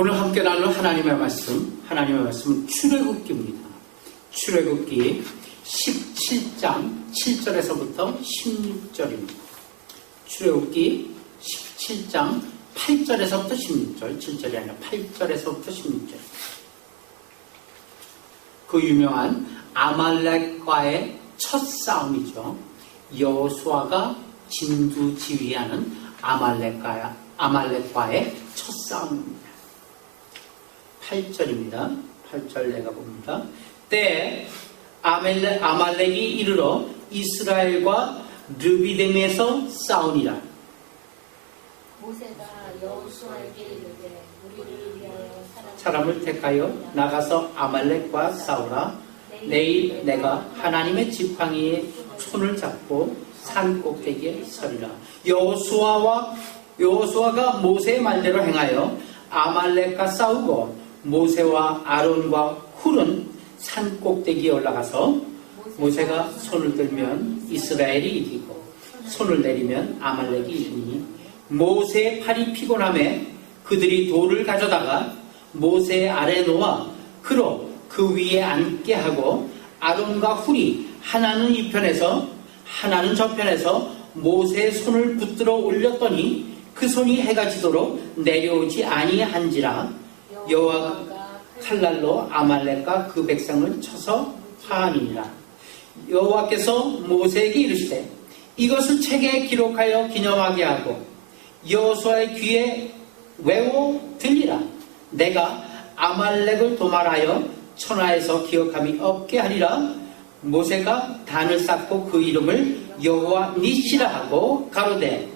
오늘 함께 나눌 하나님의 말씀은 출애굽기입니다. 출애굽기 17장 7절에서부터 16절입니다. 출애굽기 17장 8절에서부터 16절, 7절이 아니라 8절에서부터 16절. 그 유명한 아말렉과의 첫 싸움이죠. 여호수아가 진두지휘하는 아말렉과의 첫 싸움입니다. 8절입니다. 8절 내가 봅니다. 때에 아말렉이 이르러 이스라엘과 르비딤에서 싸우니라. 모세가 여호수아에게 이르되 우리를 위하여 사람을 택하여 나가서 아말렉과 싸우라. 내일 내가 하나님의 지팡이에 손을 잡고 산 꼭대기에 서리라. 여호수아가 모세의 말대로 행하여 아말렉과 싸우고 모세와 아론과 훌은 산 꼭대기에 올라가서 모세가 손을 들면 이스라엘이 이기고 손을 내리면 아말렉이 이기니 모세의 팔이 피곤함에 그들이 돌을 가져다가 모세의 아래 놓아 그로 그 위에 앉게 하고 아론과 훌이 하나는 이 편에서 하나는 저 편에서 모세의 손을 붙들어 올렸더니 그 손이 해가 지도록 내려오지 아니한지라. 여호와가 칼날로 아말렉과 그 백성을 쳐서 파하니라. 여호와께서 모세에게 이르시되 이것을 책에 기록하여 기념하게 하고 여호수아의 귀에 외워 들리라. 내가 아말렉을 도말하여 천하에서 기억함이 없게 하리라. 모세가 단을 쌓고 그 이름을 여호와 니시라 하고 가로되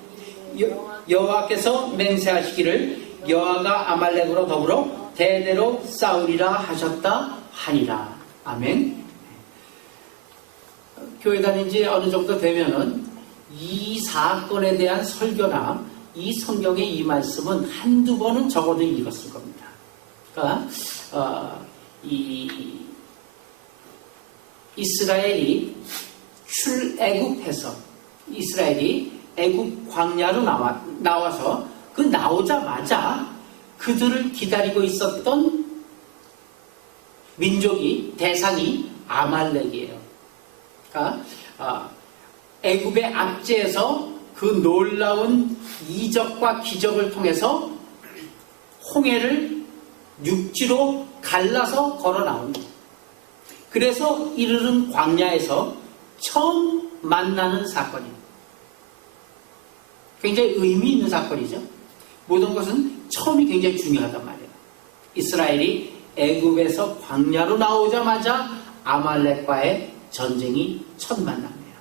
여호와께서 맹세하시기를 여호와가 아말렉으로 더불어 대대로 싸우리라 하셨다 하니라. 아멘. 교회 다닌 지 어느 정도 되면은 이 사건에 대한 설교나 이 성경의 이 말씀은 한두 번은 적어도 읽었을 겁니다. 그러니까 이스라엘이 출애굽해서 이스라엘이 애굽 광야로 나와서 그 나오자마자 그들을 기다리고 있었던 민족이 대상이 아말렉이에요. 그러니까 애굽의 압제에서 그 놀라운 이적과 기적을 통해서 홍해를 육지로 갈라서 걸어 나옵니다. 그래서 이르는 광야에서 처음 만나는 사건이에요. 굉장히 의미 있는 사건이죠. 모든 것은 처음이 굉장히 중요하단 말이에요. 이스라엘이 애굽에서 광야로 나오자마자 아말렉과의 전쟁이 첫 만남이에요.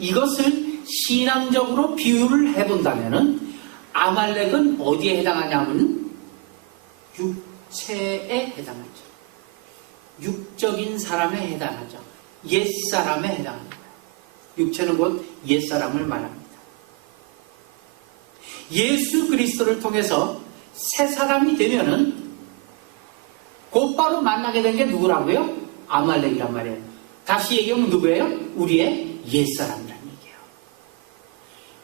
이것을 신앙적으로 비유를 해본다면 아말렉은 어디에 해당하냐면 육체에 해당하죠. 육적인 사람에 해당하죠. 옛사람에 해당합니다. 육체는 곧 옛사람을 말합니다. 예수 그리스도를 통해서 새 사람이 되면은 곧바로 만나게 된 게 누구라고요? 아말렉이란 말이에요. 다시 얘기하면 누구예요? 우리의 옛사람이란 얘기예요.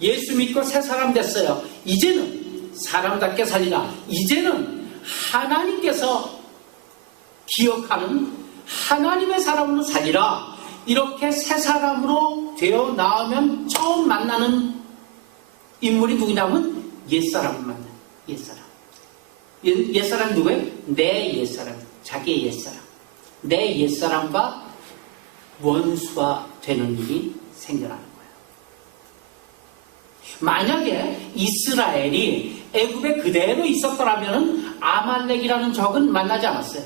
예수 믿고 새 사람 됐어요. 이제는 사람답게 살리라. 이제는 하나님께서 기억하는 하나님의 사람으로 살리라. 이렇게 새 사람으로 되어 나오면 처음 만나는 인물이 누구냐면 옛사람을 만나요. 옛사람. 옛사람이 누구예요? 내 옛사람. 자기의 옛사람. 내 옛사람과 원수가 되는 일이 생겨나는 거예요. 만약에 이스라엘이 애굽에 그대로 있었더라면 아말렉이라는 적은 만나지 않았어요.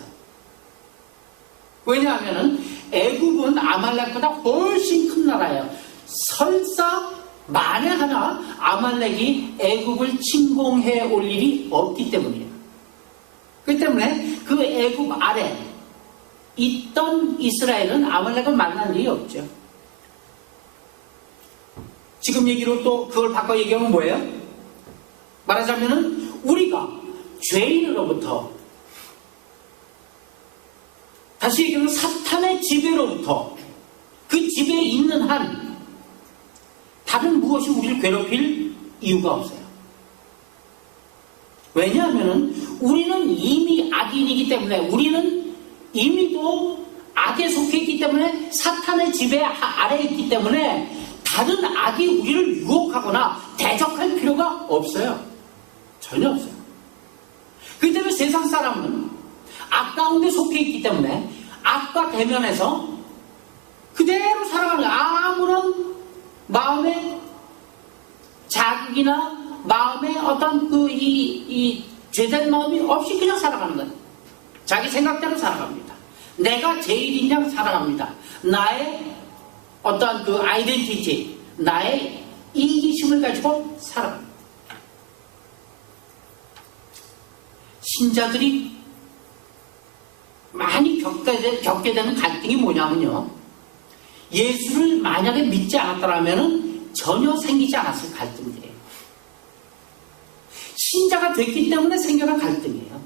왜냐하면 애굽은 아말렉보다 훨씬 큰 나라예요. 설사 만에 하나 아말렉이 애굽을 침공해 올 일이 없기 때문이에요. 그렇기 때문에 그 애굽 아래 있던 이스라엘은 아말렉을 만난 일이 없죠. 지금 얘기로 또 그걸 바꿔 얘기하면 뭐예요? 말하자면은 우리가 죄인으로부터 다시 얘기하면 사탄의 지배로부터 그 지배에 있는 한 다른 무엇이 우리를 괴롭힐 이유가 없어요. 왜냐하면 우리는 이미 악인이기 때문에, 우리는 이미도 악에 속해 있기 때문에, 사탄의 지배 아래에 있기 때문에 다른 악이 우리를 유혹하거나 대적할 필요가 없어요. 전혀 없어요. 그렇기 때문에 세상 사람은 악 가운데 속해 있기 때문에 악과 대면해서 그대로 살아가는 거예요. 아무런 마음의 자극이나 마음의 어떤 이 죄된 마음이 없이 그냥 살아가는 거예요. 자기 생각대로 살아갑니다. 내가 제일인 양 살아갑니다. 나의 어떤 그 아이덴티티, 나의 이기심을 가지고 살아갑니다. 신자들이 많이 겪게 되는 갈등이 뭐냐면요, 예수를 만약에 믿지 않았더라면 전혀 생기지 않았을 갈등들이에요. 신자가 됐기 때문에 생겨난 갈등이에요.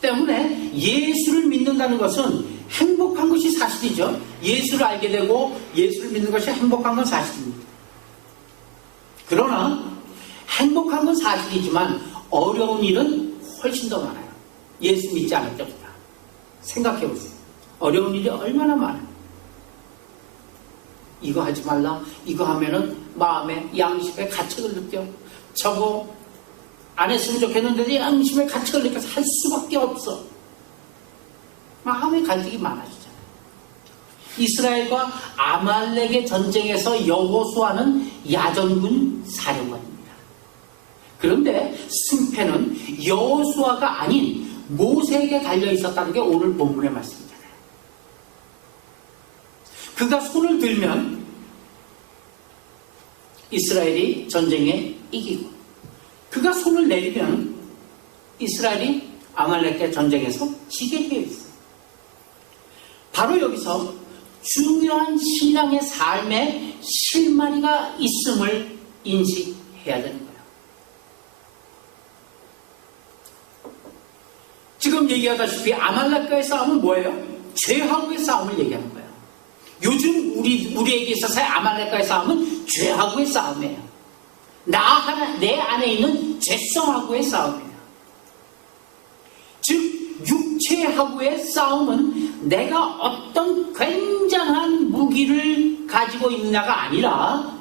때문에 예수를 믿는다는 것은 행복한 것이 사실이죠. 예수를 알게 되고 예수를 믿는 것이 행복한 건 사실입니다. 그러나 행복한 건 사실이지만 어려운 일은 훨씬 더 많아요. 예수 믿지 않을 때보다. 생각해 보세요. 어려운 일이 얼마나 많아요. 이거 하지 말라, 이거 하면은 마음에 양심의 가책을 느껴. 저거 안 했으면 좋겠는데 양심의 가책을 느껴서 할 수밖에 없어. 마음의 갈등이 많아지잖아요. 이스라엘과 아말렉의 전쟁에서 여호수아는 야전군 사령관입니다. 그런데 승패는 여호수아가 아닌 모세에게 달려 있었다는 게 오늘 본문의 말씀이잖아요. 그가 손을 들면 이스라엘이 전쟁에 이기고, 그가 손을 내리면 이스라엘이 아말렉의 전쟁에서 지게 되어 있어요. 바로 여기서 중요한 신앙의 삶의 실마리가 있음을 인식해야 되는 거예요. 지금 얘기하다시피 아말렉과의 싸움은 뭐예요? 죄하고의 싸움을 얘기하는 거예요. 요즘 우리에게 있어서의 아말렉과의 싸움은 죄하고의 싸움이에요. 내 안에 있는 죄성하고의 싸움이에요. 즉 육체하고의 싸움은 내가 어떤 굉장한 무기를 가지고 있느냐가 아니라,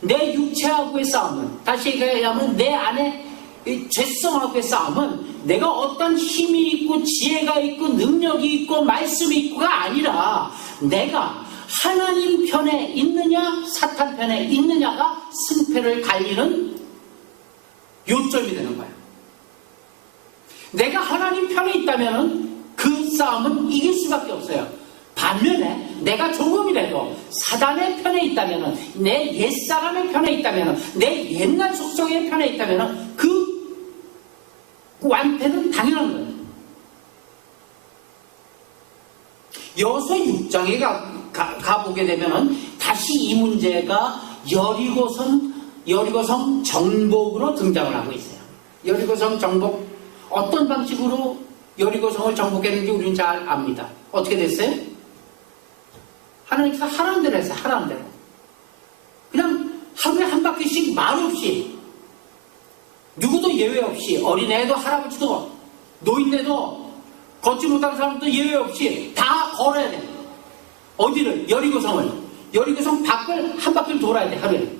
내 육체하고의 싸움은, 다시 얘기하면 내 안에 죄성하고의 싸움은 내가 어떤 힘이 있고 지혜가 있고 능력이 있고 말씀이 있고가 아니라, 내가 하나님 편에 있느냐 사탄 편에 있느냐가 승패를 갈리는 요점이 되는 거예요. 내가 하나님 편에 있다면 그 싸움은 이길 수밖에 없어요. 반면에 내가 조금이라도 사단의 편에 있다면, 내 옛사람의 편에 있다면, 내 옛날 속성의 편에 있다면 그 완패는 당연한 거예요. 여호수아 6장에 가보게 되면 다시 이 문제가 여리고성 정복으로 등장을 하고 있어요. 여리고성 정복, 어떤 방식으로 여리고성을 정복했는지 우리는 잘 압니다. 어떻게 됐어요? 하나님께서 하라는 대로 했어요. 하라는 대로. 그냥 하루에 한 바퀴씩 말 없이, 누구도 예외 없이, 어린애도 할아버지도 노인네도 걷지 못하는 사람도 예외 없이 다 걸어야 돼. 어디를? 여리고성을. 여리고성 밖을 한 바퀴를 돌아야 돼, 하루에.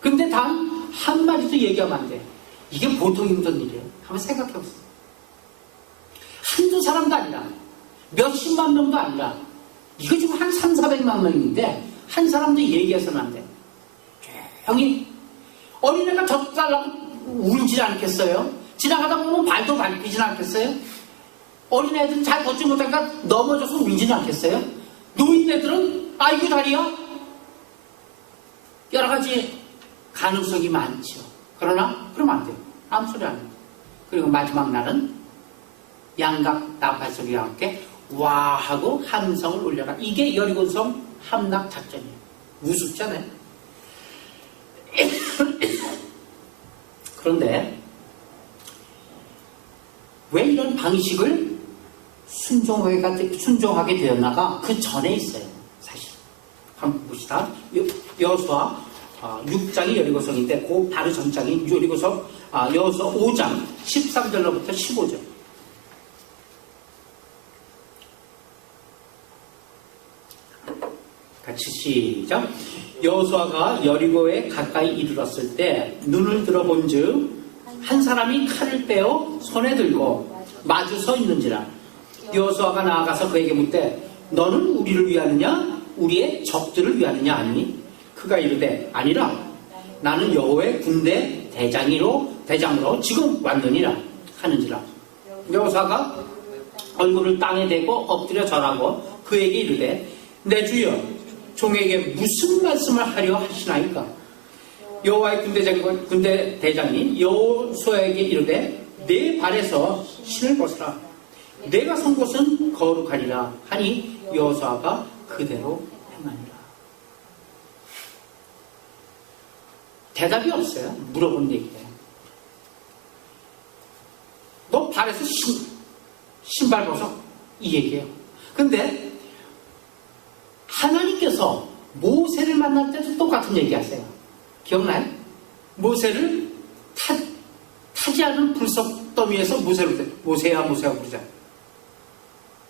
근데 단 한마디도 얘기하면 안 돼. 이게 보통 힘든 일이에요. 한번 생각해 보세요. 한두 사람도 아니라, 몇십만 명도 아니라, 이거 지금 한 300~400만 명인데 한 사람도 얘기해서는 안 돼. 조용히. 어린애가 젖살라고 울지 않겠어요? 지나가다 보면 발도 밟히진 않겠어요? 어린애들은 잘 걷지 못하니까 넘어져서 울지는 않겠어요? 노인네들은 아이고 다리야? 여러 가지 가능성이 많죠. 그러나 그러면 안 돼요. 아무 소리 안 해요. 그리고 마지막 날은 양각 나팔 소리와 함께 와 하고 함성을 올려라. 이게 여리고성 함락 작전이에요. 무섭잖아요. 그런데 왜 이런 방식을 순종하게 되었나가 그 전에 있어요. 사실 한번 봅시다. 여호수아 6장이 여리고성인데 그 바로 전장인 여리고성 여호수아 5장 13절로부터 15절. 같이 시작. 여호수아가 여리고에 가까이 이르렀을 때 눈을 들어본즉 한 사람이 칼을 빼어 손에 들고 마주 서 있는지라. 여호수아가 나아가서 그에게 묻되 너는 우리를 위하느냐 우리의 적들을 위하느냐 하니 그가 이르되 아니라 나는 여호와의 군대 대장으로 지금 왔느니라 하는지라. 여호수아가 얼굴을 땅에 대고 엎드려 절하고 그에게 이르되 내 주여 종에게 무슨 말씀을 하려 하시나이까. 여호와의 군대 대장이 여호수아에게 이르되 내 발에서 신을 벗으라. 내가 선 곳은 거룩하니라 하니 여호수아가 그대로 행하니라. 대답이 없어요. 물어본 얘기예요. 너 발에서 신발 벗어? 이 얘기예요. 근데 하나님께서 모세를 만날 때도 똑같은 얘기 하세요. 기억나요? 모세를 타지 않은 불석 더미에서 모세를 부르자. 모세야 부르자.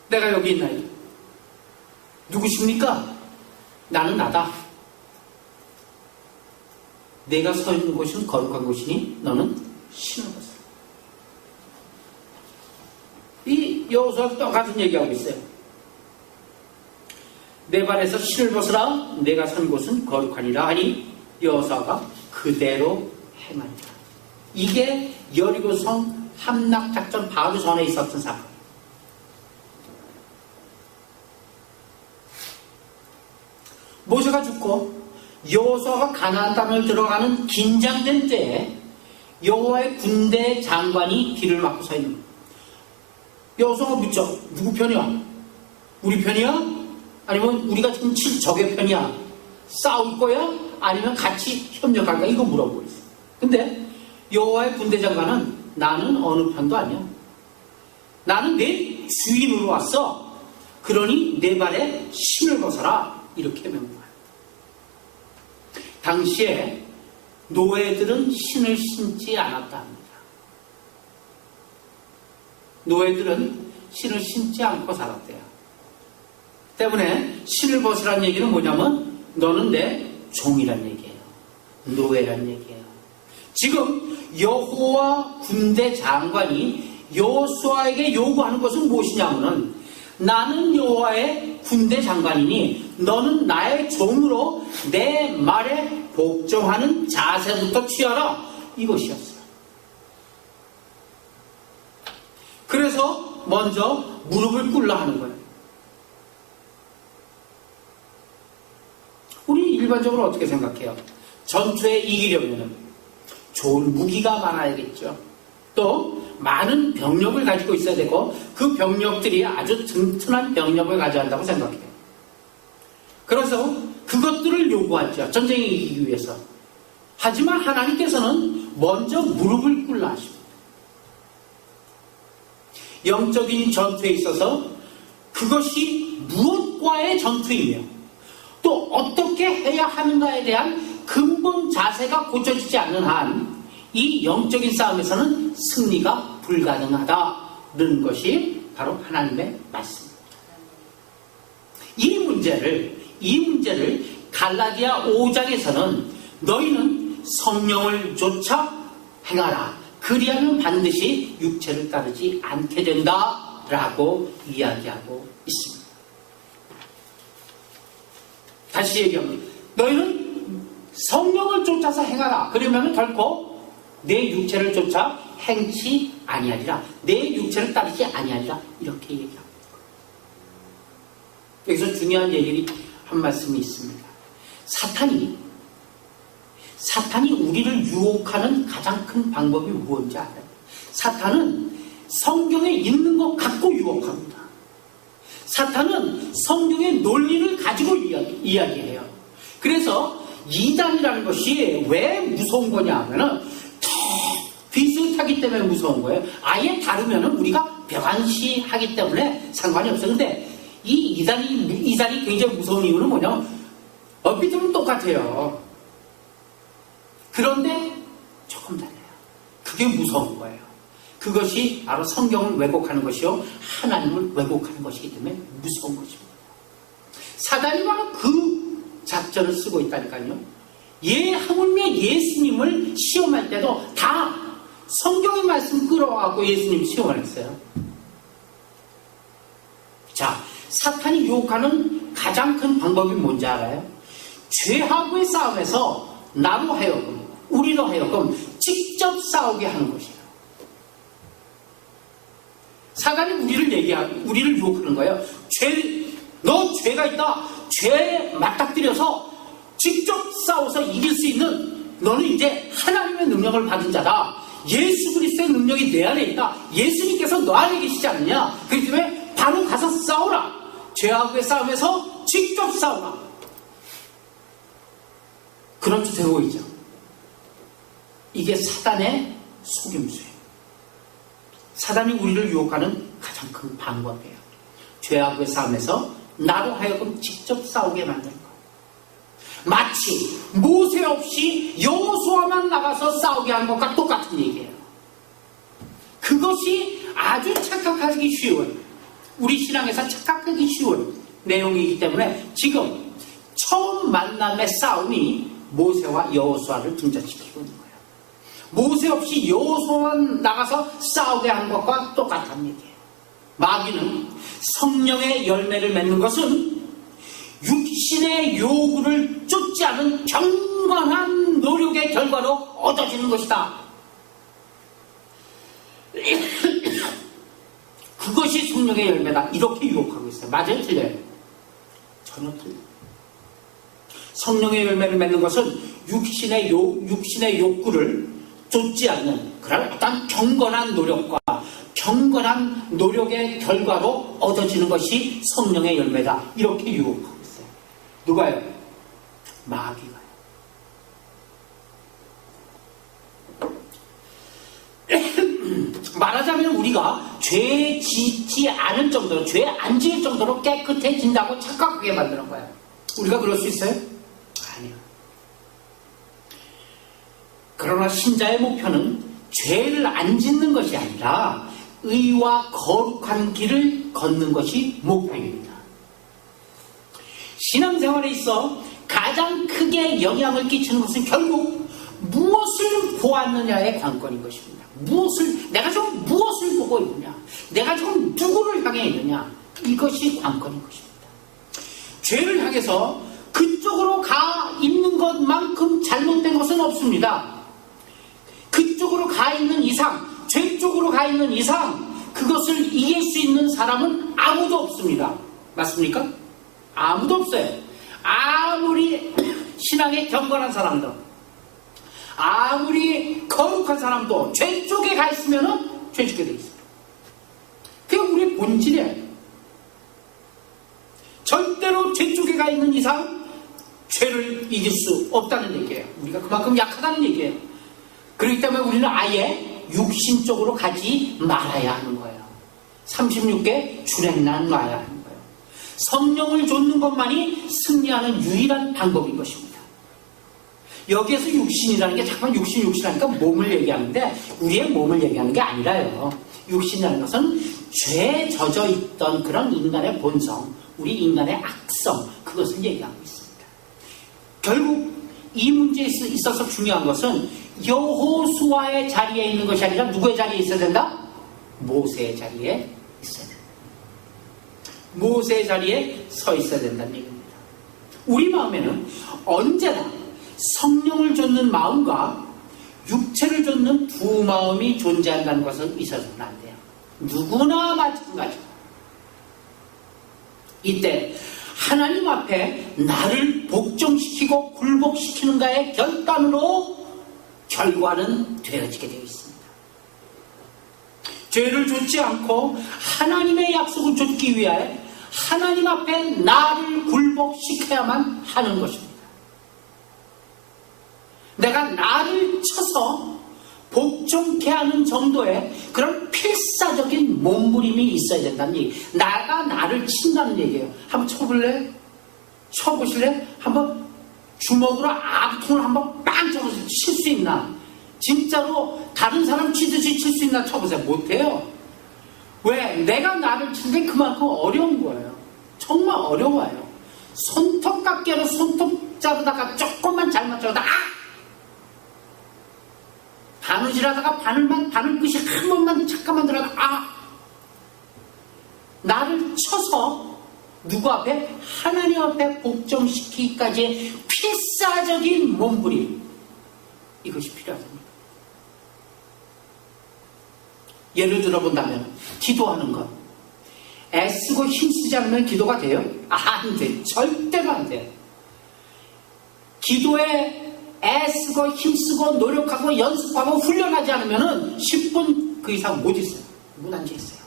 내가 여기 있나요? 누구십니까? 나는 나다. 내가 서 있는 곳은 거룩한 곳이니 너는 신을 벗어. 이 여호수아도 똑같은 얘기하고 있어요. 내 발에서 신을 벗으라. 내가 선 곳은 거룩하니라 하니 여호수아가 그대로 행하니라. 이게 여리고성 함락작전 바로 전에 있었던 사건. 모세가 죽고 여호수아가 가나안 땅을 들어가는 긴장된 때에 여호와의 군대 장관이 길을 막고 서 있는 거예요. 여호수아가 묻죠. 누구 편이야? 우리 편이야? 아니면 우리가 지금 적의 편이야? 싸울 거야? 아니면 같이 협력할 거야? 이거 물어보고 있어요. 근데 여호와의 군대 장관은 나는 어느 편도 아니야. 나는 내 주인으로 왔어. 그러니 내 발에 신을 벗어라. 이렇게 명령해요. 당시에 노예들은 신을 신지 않았다 합니다. 노예들은 신을 신지 않고 살았대요. 때문에 신을 벗으라는 얘기는 뭐냐면 너는 내 종이란 얘기예요. 노예란 얘기예요. 지금 여호와 군대 장관이 여호수아에게 요구하는 것은 무엇이냐면은 나는 여호와의 군대 장관이니 너는 나의 종으로 내 말에 복종하는 자세부터 취하라. 이것이었어요. 그래서 먼저 무릎을 꿇라 하는 거예요. 우리 일반적으로 어떻게 생각해요? 전투에 이기려면 좋은 무기가 많아야겠죠. 또 많은 병력을 가지고 있어야 되고 그 병력들이 아주 튼튼한 병력을 가져야 한다고 생각해요. 그래서 그것들을 요구하죠. 전쟁에 이기기 위해서. 하지만 하나님께서는 먼저 무릎을 꿇라 하십니다. 영적인 전투에 있어서 그것이 무엇과의 전투이며 또 어떻게 해야 하는가에 대한 근본 자세가 고쳐지지 않는 한 이 영적인 싸움에서는 승리가 불가능하다는 것이 바로 하나님의 말씀입니다. 이 문제를 갈라디아 5장에서는 너희는 성령을 쫓아 행하라. 그리하면 반드시 육체를 따르지 않게 된다라고 이야기하고 있습니다. 다시 얘기합니다. 너희는 성령을 쫓아서 행하라. 그러면 결코 내 육체를 쫓아 행치 아니하리라. 내 육체를 따르지 아니하리라. 이렇게 얘기합니다. 여기서 중요한 얘기 한 말씀이 있습니다. 사탄이 우리를 유혹하는 가장 큰 방법이 무엇인지 알아요? 사탄은 성경에 있는 것 갖고 유혹합니다. 사탄은 성경의 논리를 가지고 이야기해요. 그래서 이단이라는 것이 왜 무서운 거냐 하면은 비슷하기 때문에 무서운 거예요. 아예 다르면은 우리가 병안시하기 때문에 상관이 없어요. 근데 이 이단이 굉장히 무서운 이유는 뭐냐면 얼핏 보면 똑같아요. 그런데 조금 달라요. 그게 무서운 거예요. 그것이 바로 성경을 왜곡하는 것이요, 하나님을 왜곡하는 것이기 때문에 무서운 것입니다. 사단이 바로 그 작전을 쓰고 있다니까요. 하물며 예수님을 시험할 때도 다 성경의 말씀 끌어와갖고 예수님 시험을 했어요. 자, 사탄이 유혹하는 가장 큰 방법이 뭔지 알아요? 죄하고의 싸움에서 나로 하여금, 우리로 하여금 직접 싸우게 하는 것이에요. 사단이 우리를 유혹하는 거예요. 너 죄가 있다. 죄에 맞닥뜨려서 직접 싸워서 이길 수 있는, 너는 이제 하나님의 능력을 받은 자다. 예수 그리스도의 능력이 내 안에 있다. 예수님께서 너 안에 계시지 않느냐. 그렇기 때문에 바로 가서 싸우라. 죄하고의 싸움에서 직접 싸우라. 그런 짓 되고 있죠. 이게 사단의 속임수예요. 사단이 우리를 유혹하는 가장 큰 방법이에요. 죄하고의 싸움에서 나로 하여금 직접 싸우게 만드는 거. 마치 모세 없이 여호수아만 나가서 싸우게 하는 것과 똑같은 얘기예요. 그것이 아주 착각하기 쉬운, 우리 신앙에서 착각하기 쉬운 내용이기 때문에 지금 처음 만남의 싸움이 모세와 여호수아를 등장시키고 있는 거예요. 모세 없이 여호수아만 나가서 싸우게 하는 것과 똑같은 얘기예요. 마귀는 성령의 열매를 맺는 것은 육신의 요구를 쫓지 않은 경건한 노력의 결과로 얻어지는 것이다. 그것이 성령의 열매다. 이렇게 유혹하고 있어요. 맞아요? 틀려요? 전혀 틀려요. 성령의 열매를 맺는 것은 육신의 욕구를 쫓지 않는 그런 어떤 경건한 노력과 경건한 노력의 결과로 얻어지는 것이 성령의 열매다. 이렇게 유혹하고 있어요. 누가요? 마귀가요. 말하자면 우리가 죄 짓지 않을 정도로, 죄 안 지을 정도로 깨끗해진다고 착각하게 만드는 거예요. 우리가 그럴 수 있어요? 아니요. 그러나 신자의 목표는 죄를 안 짓는 것이 아니라 의와 거룩한 길을 걷는 것이 목표입니다. 신앙생활에 있어 가장 크게 영향을 끼치는 것은 결국 무엇을 보았느냐의 관건인 것입니다. 내가 지금 무엇을 보고 있느냐, 내가 지금 누구를 향해 있느냐, 이것이 관건인 것입니다. 죄를 향해서 그쪽으로 가 있는 것만큼 잘못된 것은 없습니다. 그쪽으로 가 있는 이상, 죄 쪽으로 가 있는 이상 그것을 이길 수 있는 사람은 아무도 없습니다. 맞습니까? 아무도 없어요. 아무리 신앙에 경건한 사람도, 아무리 거룩한 사람도 죄 쪽에 가 있으면 죄 짓게 되어 있습니다. 그게 우리의 본질이에요. 절대로 죄 쪽에 가 있는 이상 죄를 이길 수 없다는 얘기예요. 우리가 그만큼 약하다는 얘기예요. 그렇기 때문에 우리는 아예 육신 쪽으로 가지 말아야 하는 거예요. 36개 출애굽난 놔야 하는 거예요. 성령을 좇는 것만이 승리하는 유일한 방법인 것입니다. 여기에서 육신이라는 게 잠깐 육신하니까 몸을 얘기하는데 우리의 몸을 얘기하는 게 아니라요. 육신이라는 것은 죄에 젖어 있던 그런 인간의 본성, 우리 인간의 악성, 그것을 얘기하고 있습니다. 결국 이 문제에 있어서 중요한 것은 여호수아의 자리에 있는 것이 아니라 누구의 자리에 있어야 된다? 모세의 자리에 있어야 된다. 모세의 자리에 서 있어야 된다는 얘기입니다. 우리 마음에는 언제나 성령을 좇는 마음과 육체를 좇는 두 마음이 존재한다는 것은 있어서는 안 돼요. 누구나 마찬가지고. 이때 하나님 앞에 나를 복종시키고 굴복시키는가의 결단으로 결과는 되어지게 되어 있습니다. 죄를 좇지 않고 하나님의 약속을 좇기 위하여 하나님 앞에 나를 굴복시켜야만 하는 것입니다. 내가 나를 쳐서 복종케 하는 정도의 그런 필사적인 몸부림이 있어야 된다는 얘기. 나가 나를 친다는 얘기예요. 한번 쳐볼래? 쳐보실래? 한번 주먹으로 앞통을 한번 빵 쳐서 칠 수 있나? 진짜로 다른 사람 치듯이 칠 수 있나 쳐보세요. 못해요. 왜? 내가 나를 치는데 그만큼 어려운 거예요. 정말 어려워요. 손톱깎이로 손톱 자르다가 조금만 잘못 자르다 바느질하다가 바늘 끝이 한 번만 잠깐만 들어가 나를 쳐서 누구 앞에? 하나님 앞에 복종시키기까지의 필사적인 몸부림, 이것이 필요하답니다. 예를 들어본다면 기도하는 것, 애쓰고 힘쓰지 않으면 기도가 돼요? 안 돼. 절대로 안 돼요. 기도에 애쓰고 힘쓰고 노력하고 연습하고 훈련하지 않으면 10분 그 이상 못 있어요. 무난지 있어요.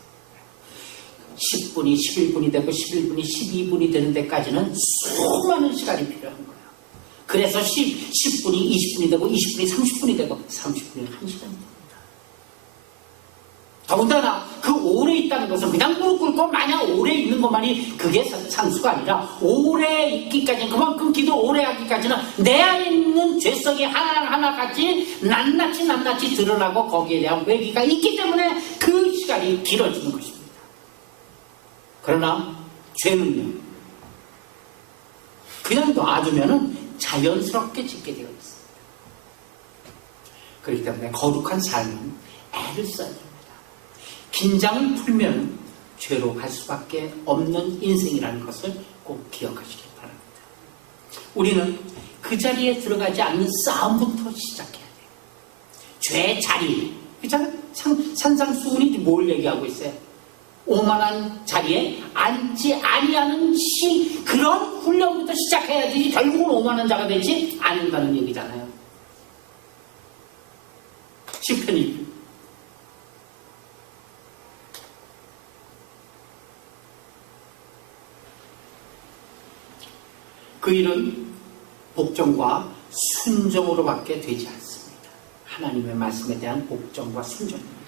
10분이 11분이 되고 11분이 12분이 되는 데까지는 수많은 시간이 필요한 거예요. 그래서 10분이 20분이 되고 20분이 30분이 되고 30분이 1시간이 됩니다. 더군다나 그 오래 있다는 것은 그냥 무릎 꿇고 마냥 오래 있는 것만이 그게 상수가 아니라 오래 있기까지는, 그만큼 기도 오래 하기까지는 내 안에 있는 죄성이 하나같이 낱낱이 드러나고 거기에 대한 외기가 있기 때문에 그 시간이 길어지는 것입니다. 그러나 죄는요, 그냥 놔두면 자연스럽게 짓게 되어 있습니다. 그렇기 때문에 거룩한 삶은 애를 써야 됩니다. 긴장을 풀면 죄로 갈 수밖에 없는 인생이라는 것을 꼭 기억하시기 바랍니다. 우리는 그 자리에 들어가지 않는 싸움부터 시작해야 돼요. 죄의 자리, 그렇잖아요? 산상수훈이 뭘 얘기하고 있어요? 오만한 자리에 앉지 아니하는 그런 훈련부터 시작해야지 결국은 오만한 자가 되지 않는다는 얘기잖아요. 시편 1편. 그 일은 복종과 순종으로밖에 되지 않습니다. 하나님의 말씀에 대한 복종과 순종입니다.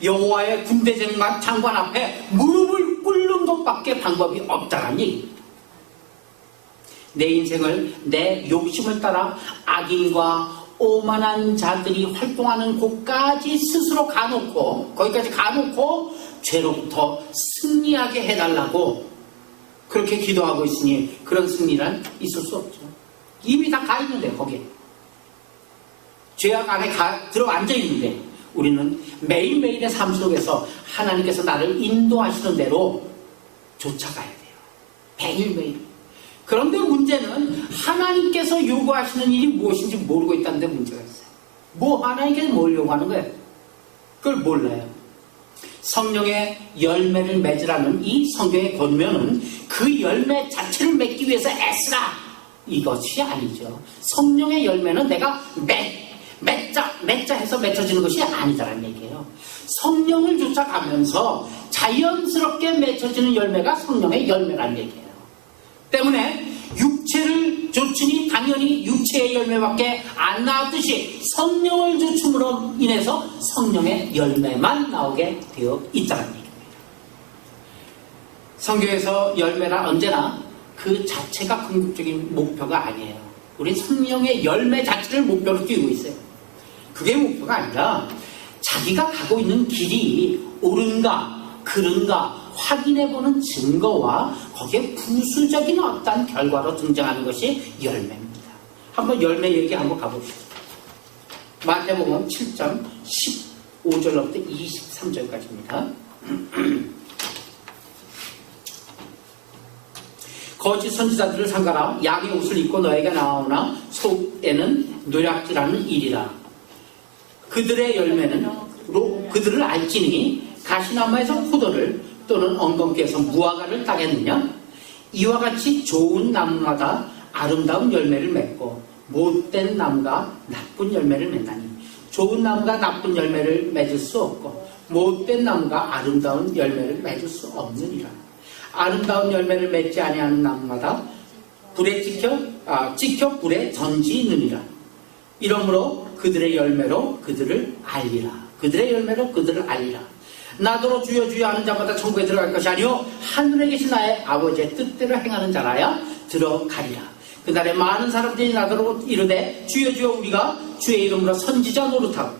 여호와의 군대 장관 앞에 무릎을 꿇는 것밖에 방법이 없다는 얘기입니다. 내 인생을 내 욕심을 따라 악인과 오만한 자들이 활동하는 곳까지 스스로 거기까지 가놓고 죄로부터 승리하게 해달라고 그렇게 기도하고 있으니 그런 승리란 있을 수 없죠. 이미 다 가 있는데, 거기에 죄악 안에 들어앉아 있는데 우리는 매일매일의 삶 속에서 하나님께서 나를 인도하시는 대로 쫓아가야 돼요. 매일매일. 그런데 문제는 하나님께서 요구하시는 일이 무엇인지 모르고 있다는 데 문제가 있어요. 하나님께서 뭘 요구하는 거예요? 그걸 몰라요. 성령의 열매를 맺으라는 이 성경의 권면은 그 열매 자체를 맺기 위해서 애쓰라, 이것이 아니죠. 성령의 열매는 내가 맺자 해서 맺혀지는 것이 아니다라는 얘기예요. 성령을 쫓아가면서 자연스럽게 맺혀지는 열매가 성령의 열매라는 얘기예요. 때문에 육체를 좇으니 당연히 육체의 열매밖에 안 나왔듯이 성령을 좇음으로 인해서 성령의 열매만 나오게 되어 있다는 얘기입니다. 성경에서 열매란 언제나 그 자체가 궁극적인 목표가 아니에요. 우리 성령의 열매 자체를 목표로 띄우고 있어요. 그게 목표가 아니라 자기가 가고 있는 길이 옳은가 그른가 확인해보는 증거와 거기에 부수적인 어떤 결과로 등장하는 것이 열매입니다. 한번 열매 얘기 한번 가봅시다. 마태복음 7장 15절부터 23절까지입니다. 거짓 선지자들을 삼가라. 양의 옷을 입고 너에게 나오나 속에는 노략질하는 일이라. 그들의 열매는 그들을 알지니 가시나무에서 포도를 또는 엉겅퀴에서 무화과를 따겠느냐? 이와 같이 좋은 나무마다 아름다운 열매를 맺고 못된 나무가 나쁜 열매를 맺나니 좋은 나무가 나쁜 열매를 맺을 수 없고 못된 나무가 아름다운 열매를 맺을 수 없느니라. 아름다운 열매를 맺지 아니하는 나무마다 불에 찍혀 불에 던지느니라. 이러므로 그들의 열매로 그들을 알리라. 그들의 열매로 그들을 알리라. 나더러 주여 주여 하는 자마다 천국에 들어갈 것이 아니요 하늘에 계신 나의 아버지의 뜻대로 행하는 자라야 들어가리라. 그날에 많은 사람들이 나더러 이르되 주여 주여 우리가 주의 이름으로 선지자 노릇하고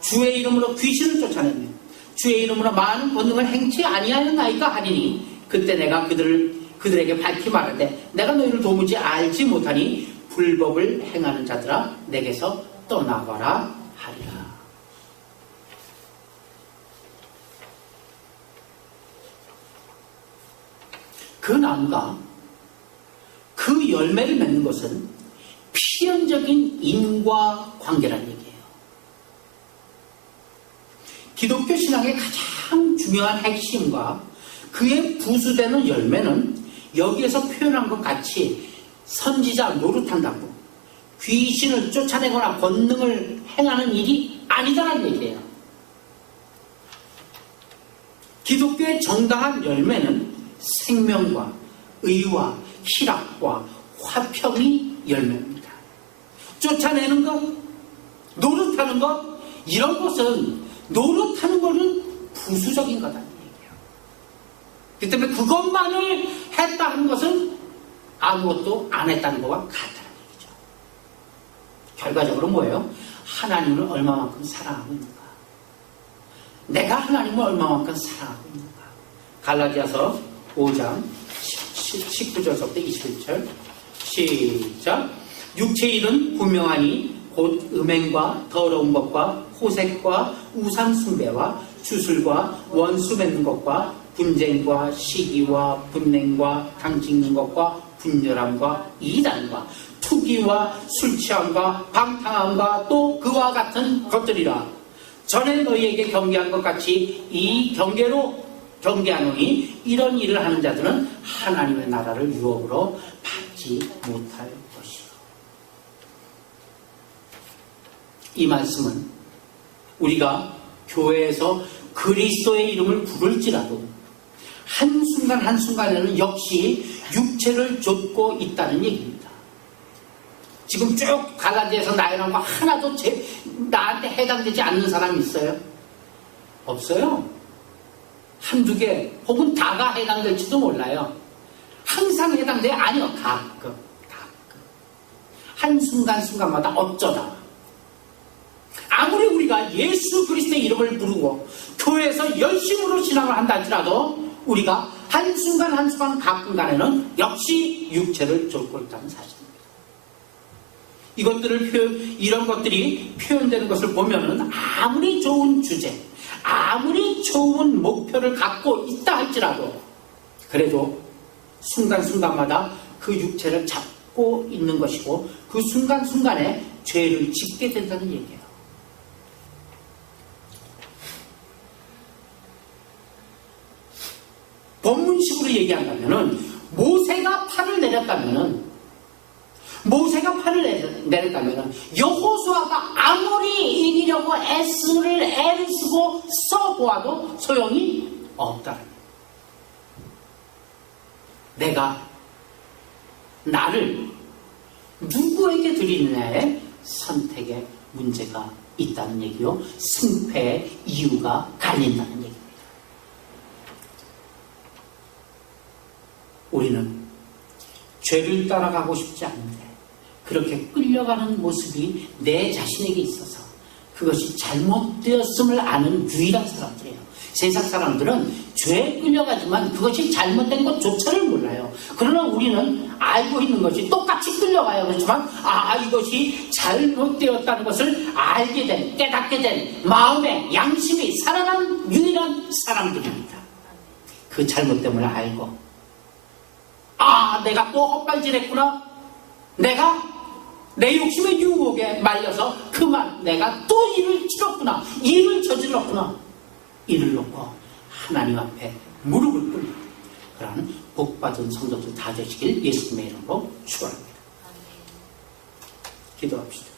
주의 이름으로 귀신을 쫓아내며 주의 이름으로 많은 권능을 행치 아니하였나이까 하리니 그때 내가 그들에게 밝히 말하되 내가 너희를 도무지 알지 못하니 불법을 행하는 자들아 내게서 떠나가라 하리라. 그 나무가 그 열매를 맺는 것은 필연적인 인과 관계라는 얘기예요. 기독교 신앙의 가장 중요한 핵심과 그의 부수되는 열매는 여기에서 표현한 것 같이 선지자 노릇한다고 귀신을 쫓아내거나 권능을 행하는 일이 아니다라는 얘기예요. 기독교의 정당한 열매는 생명과 의와 희락과 화평이 열매입니다. 쫓아내는 것, 노릇하는 것, 이런 것은 노릇하는 것은 부수적인 거다는 얘기예요. 그렇기 때문에 그것만을 했다 하는 것은 아무것도 안 했다는 것과 같다는 얘기죠. 결과적으로 뭐예요? 하나님을 얼마만큼 사랑하고 있는가? 내가 하나님을 얼마만큼 사랑하고 있는가? 갈라디아서 5장 19절부터 21절 시작. 육체의 일은 분명하니 곧 음행과 더러운 것과 호색과 우상 숭배와 주술과 원수 맺는 것과 분쟁과 시기와 분냉과 당짓는 것과 분열함과 이단과 투기와 술 취함과 방탕함과 또 그와 같은 것들이라. 전에 너희에게 경계한 것 같이 이 경계로 경계하노니 이런 일을 하는 자들은 하나님의 나라를 유업으로 받지 못할 것이요. 이 말씀은 우리가 교회에서 그리스도의 이름을 부를지라도 한순간 한순간에는 역시 육체를 좇고 있다는 얘기입니다. 지금 쭉 갈라디아에서 나열한 거 하나도 나한테 해당되지 않는 사람이 있어요? 없어요. 한두 개 혹은 다가 해당될지도 몰라요. 항상 해당돼요? 아니요. 가끔. 한순간순간마다 어쩌다. 아무리 우리가 예수 그리스도의 이름을 부르고 교회에서 열심으로 신앙을 한다 할지라도 우리가 한순간 가끔간에는 역시 육체를 좇고 있다는 사실입니다. 이런 것들이 표현되는 것을 보면은 아무리 좋은 주제, 아무리 좋은 목표를 갖고 있다 할지라도 그래도 순간순간마다 그 육체를 잡고 있는 것이고 그 순간순간에 죄를 짓게 된다는 얘기예요. 본문식으로 얘기한다면은 모세가 팔을 내렸다면은 여호수아가 아무리 이기려고 애를 쓰고 써보아도 소용이 없다. 내가 나를 누구에게 드리느냐에 선택의 문제가 있다는 얘기요. 승패의 이유가 갈린다는 얘기입니다. 우리는 죄를 따라가고 싶지 않은데 그렇게 끌려가는 모습이 내 자신에게 있어서 그것이 잘못되었음을 아는 유일한 사람들이에요. 세상 사람들은 죄에 끌려가지만 그것이 잘못된 것조차를 몰라요. 그러나 우리는 알고 있는 것이 똑같이 끌려가요. 그렇지만 이것이 잘못되었다는 것을 알게 된, 깨닫게 된 마음의 양심이 살아난 유일한 사람들입니다. 그 잘못됨을 알고 내가 또 헛발질했구나. 내가 내 욕심의 유혹에 말려서 그만 내가 또 일을 치렀구나. 일을 저질렀구나. 이를 놓고 하나님 앞에 무릎을 꿇는 그러한 복받은 성도들 다 되시길 예수님의 이름으로 축원합니다. 기도합시다.